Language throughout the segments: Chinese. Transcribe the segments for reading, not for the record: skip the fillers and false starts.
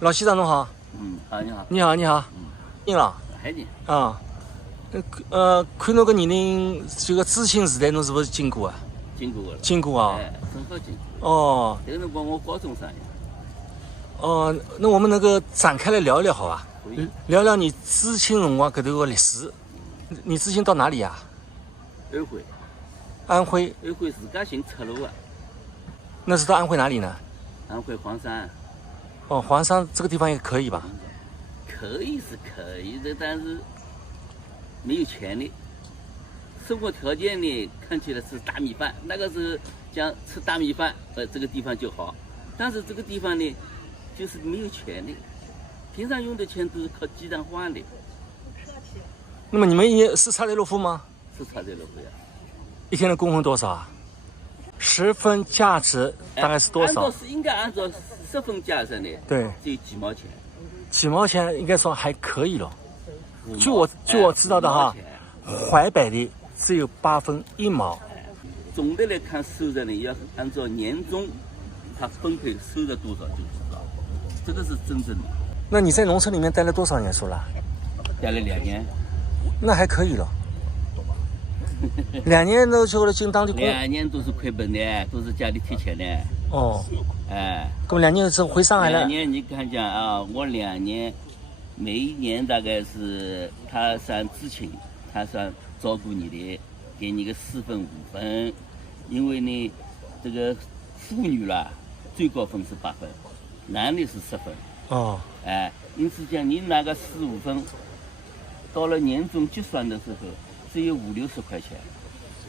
老先生侬好。你好。你好，你好。您了。还你。啊。看侬个年龄，这个知青时代侬是不是经过啊？经过了。经过啊。正好经过。哦。这个辰光我高中生呀。哦，那我们能够展开来聊一聊好吧？可以。聊聊你知青辰光搿段个历史。你知青到哪里呀？安徽。安徽。安徽自家姓赤路啊。那是到安徽哪里呢？安徽黄山。哦，黄山这个地方也可以吧？可以是可以的，但是没有钱的，生活条件呢看起来是大米饭，那个时候讲吃大米饭，这个地方就好。但是这个地方呢，就是没有钱的，平常用的钱都是靠鸡蛋换的。那么你们也是差在路夫吗？是差在路夫呀。一天的工分多少啊？10分价值大概是多少？应该按照10分价值呢。对。只有几毛钱。几毛钱应该说还可以了。据我知道的哈，淮北的只有8分1毛。总的来看，收入呢要按照年终，他分配收入多少就知道，这个是真正的。那你在农村里面待了多少年数了？待了2年。那还可以了。2年的时候进当地工。2年都是亏本的，都是家里贴钱的。哦。哎。那么2年之后回上海了。2年你看讲啊，我2年，每一年大概是他算知青，他算照顾你的，给你个4分5分，因为呢，这个妇女啦，最高分是8分，男的是10分。哦。哎，因此讲你拿个4、5分，到了年终结算的时候，只有50-60块钱，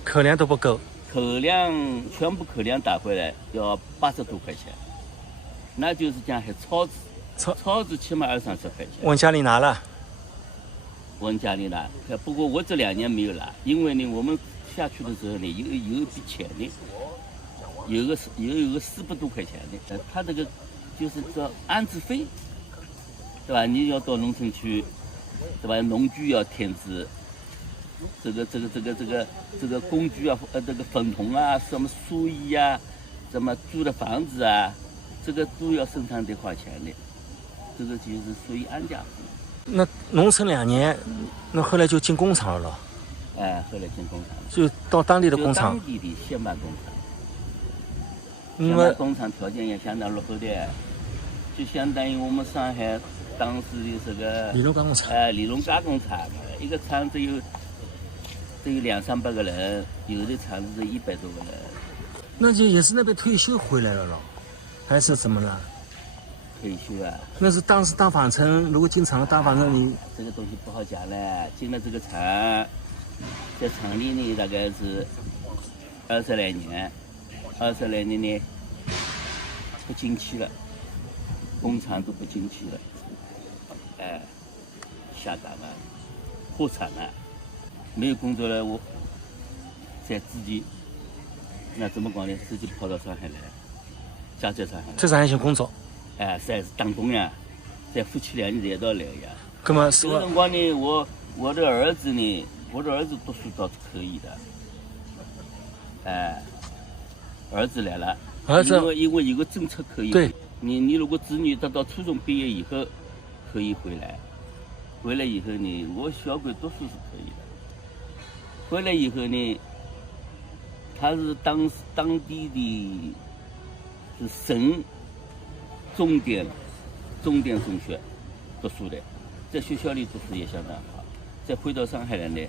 口粮都不够。口粮全部口粮打回来要80多块钱，那就是讲还超支起码20-30块钱。问家里拿了。问家里拿，不过我这2年没有拿，因为呢，我们下去的时候呢，有一笔钱的，有个400多块钱的，他这个就是叫安置费，对吧？你要到农村去，对吧？农具要添置。这个工具啊，这个粉桶啊，什么书衣啊，什么租的房子啊，这个都要生产得花钱的，这个就是属于安家费。那农村2年，那后来就进工厂了。哎，后来进工厂。就到当地的工厂。当地的线板工厂。线板工厂条件也相当落后的，就相当于我们上海当时的这个理论加工厂。理论加工厂，一个厂只有200-300个人，有的厂子100多个人。那就也是那边退休回来了咯，还是怎么了？退休啊？那是当时当纺车，如果进厂当纺车，你这个东西不好讲嘞。进了这个厂，在厂里呢大概是20来年呢不景气了，工厂都不景气了，哎，下岗了，破产了。没有工作了，我在自己，那怎么讲呢？自己跑到上海来，家在上海。在上海寻工作。哎，是打工呀，在夫妻2人在一道来呀。那么这个辰光呢，我的儿子读书倒是可以的，哎，儿子来了。儿子因为有个政策可以。对。你如果子女达到初中毕业以后，可以回来。回来以后呢，我小鬼读书是可以的。回来以后呢，他是当地的是省重点中学读书的，在学校里读书也相当好。再回到上海来呢，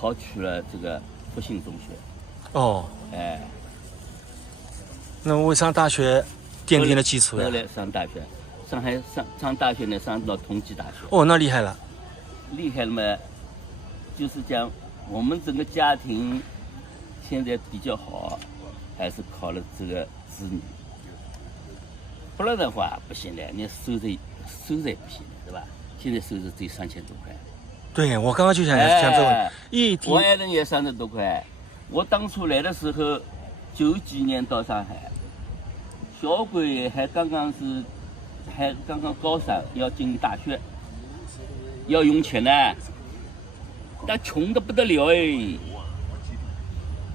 考取了这个复兴中学。哦。哎。那我上大学奠定了基础呀。后来上大学，上海上大学呢，上到同济大学。哦，那厉害了。厉害了嘛，就是讲。我们整个家庭现在比较好，还是靠了这个子女，不然的话不行的。你收入也不行的，对吧？现在收入只有3000多块。对，我刚刚就想这个，我爱人也30多块。我当初来的时候，90几年到上海，小鬼还刚刚高3，要进大学，要用钱呢。但穷得不得了哎，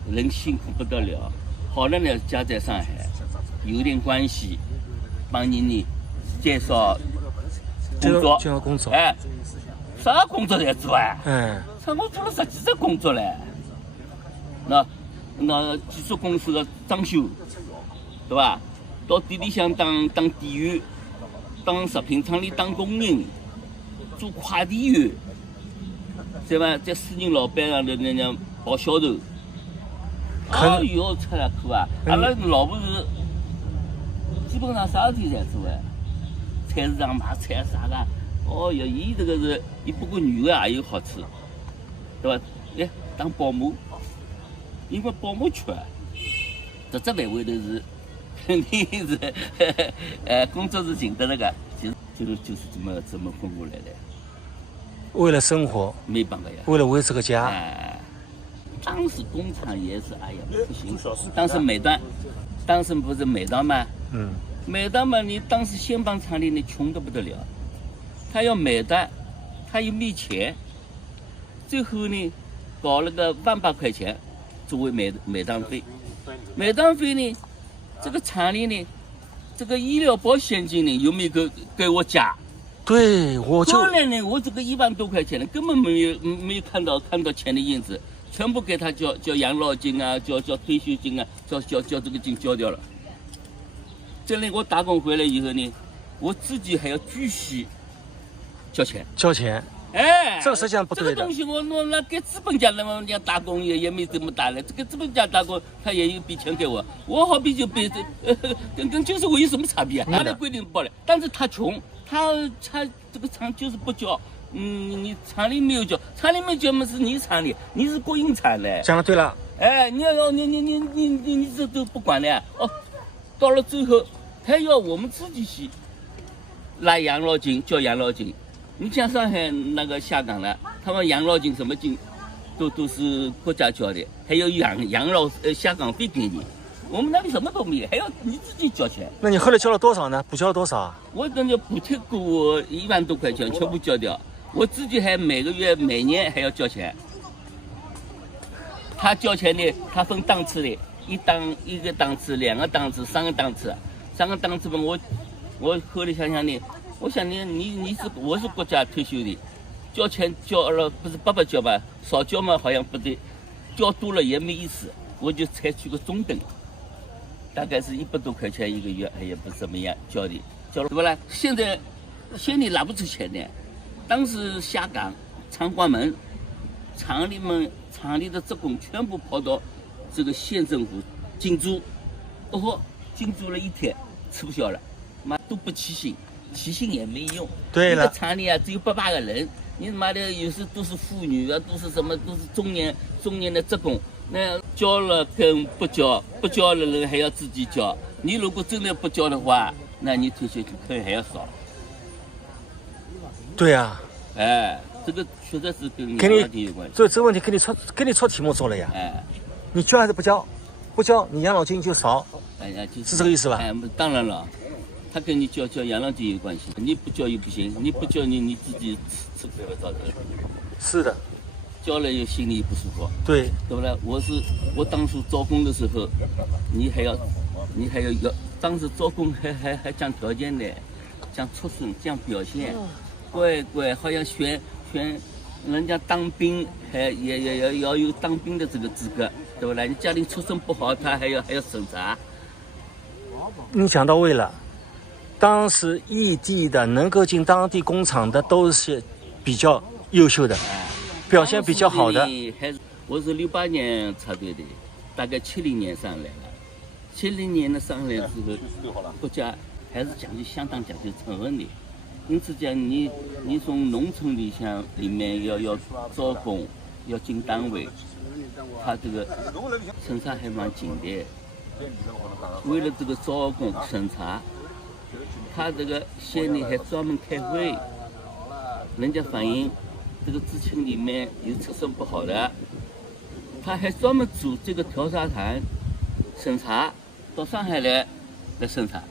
人辛苦不得了。好了呢，家在上海，有点关系，帮你呢减少工作，减少工作。哎，啥工作侪做啊？我做了10几只工作嘞。那建筑公司的装修，对吧？到店里向当店员，当食品厂里当工人，做快递员，对吧？在私人老板上头那样跑销售。哎哟，吃了苦啊！阿拉老婆是基本上啥事体侪做哎，菜市场买菜啥个，哦哟，伊这个是，伊不过女的也有好处，对吧？哎，当保姆，因为保姆缺，这只范围头是肯定是，工作是寻得那个，就是这么混过来的。为了生活，没办法呀。为了维持个家。当时工厂也是，哎呀不行。当时美端，当时不是美档吗？美档嘛，你当时先帮厂里你穷得不得了，他要美单，他又没钱，最后呢，搞了个10000块钱作为美档费。美档费呢，这个厂里呢，这个医疗保险金呢又没给我加。对，我就。后来呢，我这个1万多块钱呢，根本没有看到钱的印子。全部给他交养老金啊，交退休金啊，交这个金交掉了。这里我打工回来以后呢，我自己还要继续交钱。哎，这个实际上不对的。这个东西我那给资本家那么人家打工也没这么大了，这个资本家打工他也有笔钱给我，我好比就比跟就是我有什么差别啊？他的规定不了，但是他穷，他这个厂就是不交。你厂里没有交，厂里没交嘛是你厂里，你是国营厂嘞。讲的对了。哎，你这都不管的哦。到了最后，还要我们自己去拿养老金，交养老金。你像上海那个下岗了，他们养老金什么金，都是国家交的，还要养老下岗费给你。我们那里什么都没有，还要你自己交钱。那你后来交了多少呢？补交了多少？我人家补贴给我1万多块钱，全部交掉。我自己还每个月、每年还要交钱。他交钱呢，他分档次的，一个档次、2个档次、3个档次，3个档次嘛，我后来想想呢，我想我是国家退休的，交钱交了不是800交吧，少交嘛好像不对，交多了也没意思，我就采取个中等，大概是100多块钱一个月，也不怎么样交的，交了对不啦？现在里拿不出钱的。当时下岗，厂关门，厂里的职工全部跑到这个县政府进驻，进驻了1天，吃不消了，妈都不起薪，起薪也没用。对了，一个厂里啊只有800个人，你妈的有时都是妇女啊，都是什么，都是中年的职工，那交了跟不交的人还要自己交，你如果真的不交的话，那你退休金可能还要少。对呀，哎，这个确实是跟养老金有关系。这问题给你出题目做了呀。哎，你交还是不交？不交你养老金就少。哎呀，是这个意思吧？哎，当然了，他跟你交养老金有关系，你不交又不行，你不交你自己吃亏不着的。是的。交了又心里不舒服。对。对不啦？我当初招工的时候，你还要，当时招工还讲条件的，讲出身，讲表现。乖，好像选人家当兵，也要有当兵的这个资格，对不啦？你家里出身不好，他还要审查。你讲到位了。当时异地的能够进当地工厂的都是比较优秀的，表现比较好的。我是68年插队的，大概70年上来了。70年的上来之后，国家还是相当讲究成本的。因此讲，你从农村里面要招工，要进单位，他这个审查还蛮紧的。为了这个招工审查，他这个县里还专门开会，人家反映这个知青里面有出身不好的，他还专门组这个调查团审查，到上海来审查。